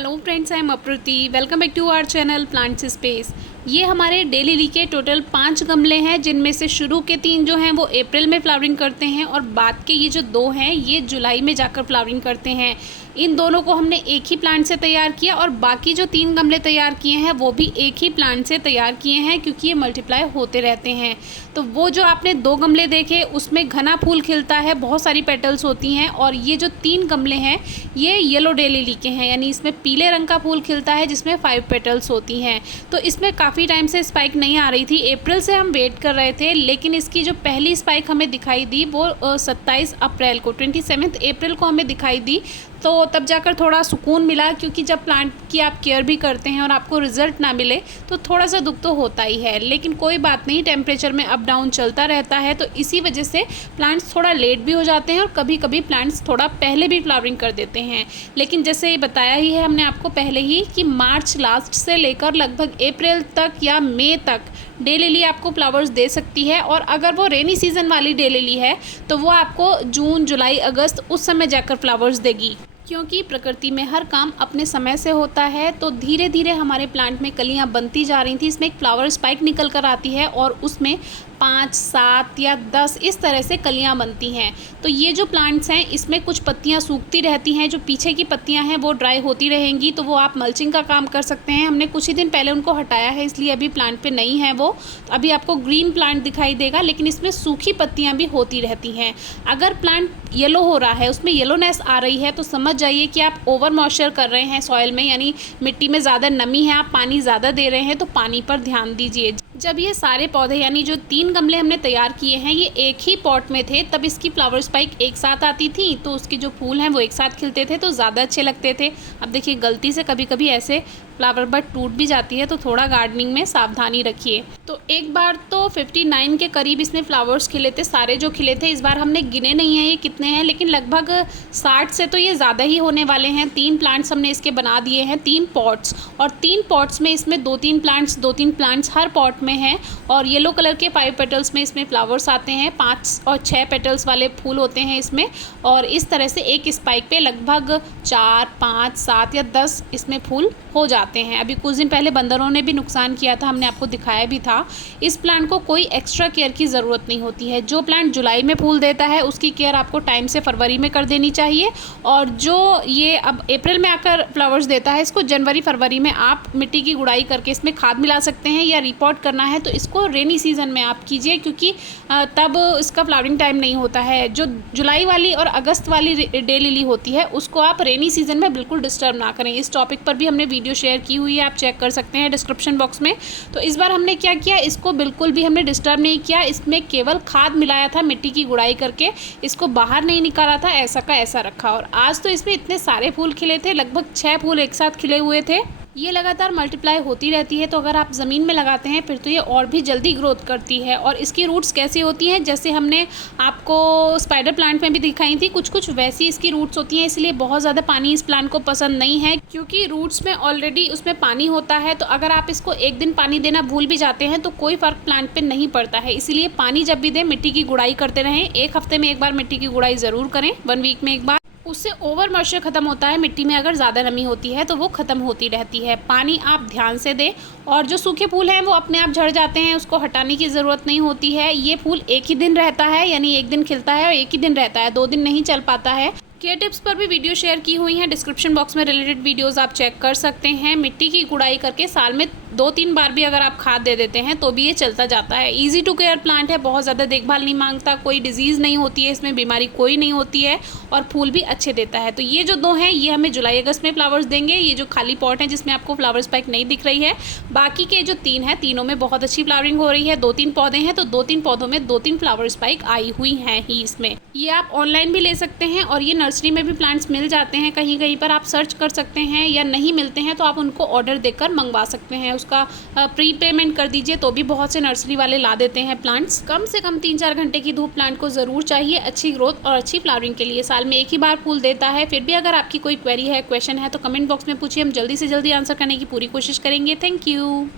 Hello friends, I am Apruti. Welcome back to our channel plants space. ये हमारे daily ली के total 5 गमले हैं, जिनमें से शुरू के 3 जो हैं वो अप्रैल में फ्लावरिंग करते हैं और बाद के ये जो 2 हैं ये जुलाई में जाकर फ्लावरिंग करते हैं। इन दोनों को हमने एक ही प्लांट से तैयार किया और बाकी जो 3 गमले तैयार किए हैं वो भी एक ही प्लांट से तैयार किए हैं, क्योंकि ये मल्टीप्लाई होते रहते हैं। तो वो जो आपने 2 गमले देखे उसमें घना फूल खिलता है, बहुत सारी पेटल्स होती हैं, और ये जो 3 गमले हैं ये येलो डेली ली के हैं, यानी इसमें पीले रंग का फूल खिलता है जिसमें 5 पेटल्स होती हैं। तो इसमें काफ़ी टाइम से स्पाइक नहीं आ रही थी, अप्रैल से हम वेट कर रहे थे, लेकिन इसकी जो पहली स्पाइक हमें दिखाई दी वो 27 अप्रैल को 27 अप्रैल को हमें दिखाई दी। तो तब जाकर थोड़ा सुकून मिला, क्योंकि जब प्लांट की आप केयर भी करते हैं और आपको रिज़ल्ट ना मिले तो थोड़ा सा दुख तो होता ही है। लेकिन कोई बात नहीं, टेम्परेचर में अप डाउन चलता रहता है, तो इसी वजह से प्लांट्स थोड़ा लेट भी हो जाते हैं और कभी कभी प्लांट्स थोड़ा पहले भी फ्लावरिंग कर देते हैं। लेकिन जैसे ये बताया ही है हमने आपको पहले ही कि मार्च लास्ट से लेकर लगभग अप्रैल तक या मई तक डेली ली आपको फ्लावर्स दे सकती है। और अगर वो रेनी सीजन वाली डेली ली है तो वो आपको जून, जुलाई, अगस्त उस समय जाकर फ्लावर्स देगी, क्योंकि प्रकृति में हर काम अपने समय से होता है। तो धीरे धीरे हमारे प्लांट में कलियां बनती जा रही थी। इसमें एक फ्लावर स्पाइक निकल कर आती है और उसमें 5, 7 या 10 इस तरह से कलियां बनती हैं। तो ये जो प्लांट्स हैं इसमें कुछ पत्तियां सूखती रहती हैं, जो पीछे की पत्तियां हैं वो ड्राई होती रहेंगी, तो वो आप मल्चिंग का काम कर सकते हैं। हमने कुछ ही दिन पहले उनको हटाया है, इसलिए अभी प्लांट पे नहीं है वो। तो अभी आपको ग्रीन प्लांट दिखाई देगा, लेकिन इसमें सूखी पत्तियाँ भी होती रहती हैं। अगर प्लांट येलो हो रहा है, उसमें येलोनेस आ रही है, तो समझ जाइए कि आप ओवर मॉइस्चर कर रहे हैं सॉइल में, यानी मिट्टी में ज़्यादा नमी है, आप पानी ज़्यादा दे रहे हैं, तो पानी पर ध्यान दीजिए। जब ये सारे पौधे यानी जो 3 गमले हमने तैयार किए हैं ये एक ही पॉट में थे, तब इसकी फ्लावर स्पाइक एक साथ आती थी, तो उसके जो फूल हैं वो एक साथ खिलते थे, तो ज़्यादा अच्छे लगते थे। अब देखिए गलती से कभी कभी ऐसे फ्लावर बड टूट भी जाती है, तो थोड़ा गार्डनिंग में सावधानी रखिए। तो एक बार तो 59 के करीब इसमें फ्लावर्स खिले थे, सारे जो खिले थे। इस बार हमने गिने नहीं हैं ये कितने हैं, लेकिन लगभग 60 से तो ये ज़्यादा ही होने वाले हैं। 3 प्लांट्स हमने इसके बना दिए हैं, 3 पॉट्स, और 3 पॉट्स में इसमें 2-3 प्लांट्स हर पॉट में हैं। और येलो कलर के 5 पेटल्स में इसमें फ्लावर्स आते हैं, 5 और 6 पेटल्स वाले फूल होते हैं इसमें। और इस तरह से एक स्पाइक पे लगभग 4, 5, 7 या 10 इसमें फूल हो जाते हैं। अभी कुछ दिन पहले बंदरों ने भी नुकसान किया था, हमने आपको दिखाया भी था। इस प्लांट को कोई एक्स्ट्रा केयर की ज़रूरत नहीं होती है। जो प्लांट जुलाई में फूल देता है उसकी केयर आपको टाइम से फरवरी में कर देनी चाहिए, और जो ये अब अप्रैल में आकर फ्लावर्स देता है इसको जनवरी फरवरी में आप मिट्टी की गुड़ाई करके इसमें खाद मिला सकते हैं, या रिपोर्ट करना है तो इसको रेनी सीजन में आप कीजिए, क्योंकि तब इसका फ्लावरिंग टाइम नहीं होता है। जो जुलाई वाली और अगस्त वाली डेली ली होती है उसको आप रेनी सीजन में बिल्कुल डिस्टर्ब ना करें। इस टॉपिक पर भी हमने वीडियो शेयर की हुई है, आप चेक कर सकते हैं डिस्क्रिप्शन बॉक्स में। तो इस बार हमने क्या किया, इसको बिल्कुल भी हमने डिस्टर्ब नहीं किया, इसमें केवल खाद मिलाया था मिट्टी की गुड़ाई करके, इसको बाहर नहीं निकाला था, ऐसा का ऐसा रखा। और आज तो इसमें इतने सारे फूल खिले थे, लगभग 6 फूल एक साथ खिले हुए थे। ये लगातार मल्टीप्लाई होती रहती है, तो अगर आप ज़मीन में लगाते हैं फिर तो ये और भी जल्दी ग्रोथ करती है। और इसकी रूट्स कैसी होती हैं, जैसे हमने आपको स्पाइडर प्लांट में भी दिखाई थी, कुछ वैसी इसकी रूट्स होती हैं। इसलिए बहुत ज़्यादा पानी इस प्लांट को पसंद नहीं है, क्योंकि रूट्स में ऑलरेडी उसमें पानी होता है। तो अगर आप इसको एक दिन पानी देना भूल भी जाते हैं तो कोई फ़र्क प्लांट पर नहीं पड़ता है। इसीलिए पानी जब भी दें मिट्टी की गुड़ाई करते रहें। 1 हफ्ते में एक बार मिट्टी की गुड़ाई ज़रूर करें, 1 वीक में एक बार। उससे ओवर मॉइस्चर खत्म होता है, मिट्टी में अगर ज़्यादा नमी होती है तो वो ख़त्म होती रहती है। पानी आप ध्यान से दें, और जो सूखे फूल हैं वो अपने आप झड़ जाते हैं, उसको हटाने की ज़रूरत नहीं होती है। ये फूल एक ही दिन रहता है, यानी एक दिन खिलता है और एक ही दिन रहता है, 2 दिन नहीं चल पाता है। केयर टिप्स पर भी वीडियो शेयर की हुई हैं, डिस्क्रिप्शन बॉक्स में रिलेटेड वीडियोस आप चेक कर सकते हैं। मिट्टी की गुड़ाई करके साल में 2-3 बार भी अगर आप खाद दे देते हैं तो भी ये चलता जाता है। इजी टू केयर प्लांट है, बहुत ज़्यादा देखभाल नहीं मांगता, कोई डिजीज़ नहीं होती है इसमें, बीमारी कोई नहीं होती है, और फूल भी अच्छे देता है। तो ये जो 2 हैं ये हमें जुलाई अगस्त में फ्लावर्स देंगे। ये जो खाली पॉट है जिसमें आपको फ्लावर स्पाइक नहीं दिख रही है, बाकी के जो 3 हैं तीनों में बहुत अच्छी फ्लावरिंग हो रही है। 2-3 पौधे हैं तो 2-3 पौधों में 2-3 फ्लावर स्पाइक आई हुई हैं ही इसमें। ये आप ऑनलाइन भी ले सकते हैं, और ये नर्सरी में भी प्लांट्स मिल जाते हैं, कहीं कहीं पर आप सर्च कर सकते हैं, या नहीं मिलते हैं तो आप उनको ऑर्डर देकर मंगवा सकते हैं। उसका प्री पेमेंट कर दीजिए तो भी बहुत से नर्सरी वाले ला देते हैं प्लांट्स। कम से कम 3-4 घंटे की धूप प्लांट को ज़रूर चाहिए अच्छी ग्रोथ और अच्छी फ्लावरिंग के लिए। साल में एक ही बार फूल देता है। फिर भी अगर आपकी कोई क्वेरी है, क्वेश्चन है, तो कमेंट बॉक्स में पूछिए, हम जल्दी से जल्दी आंसर करने की पूरी कोशिश करेंगे। Thank you.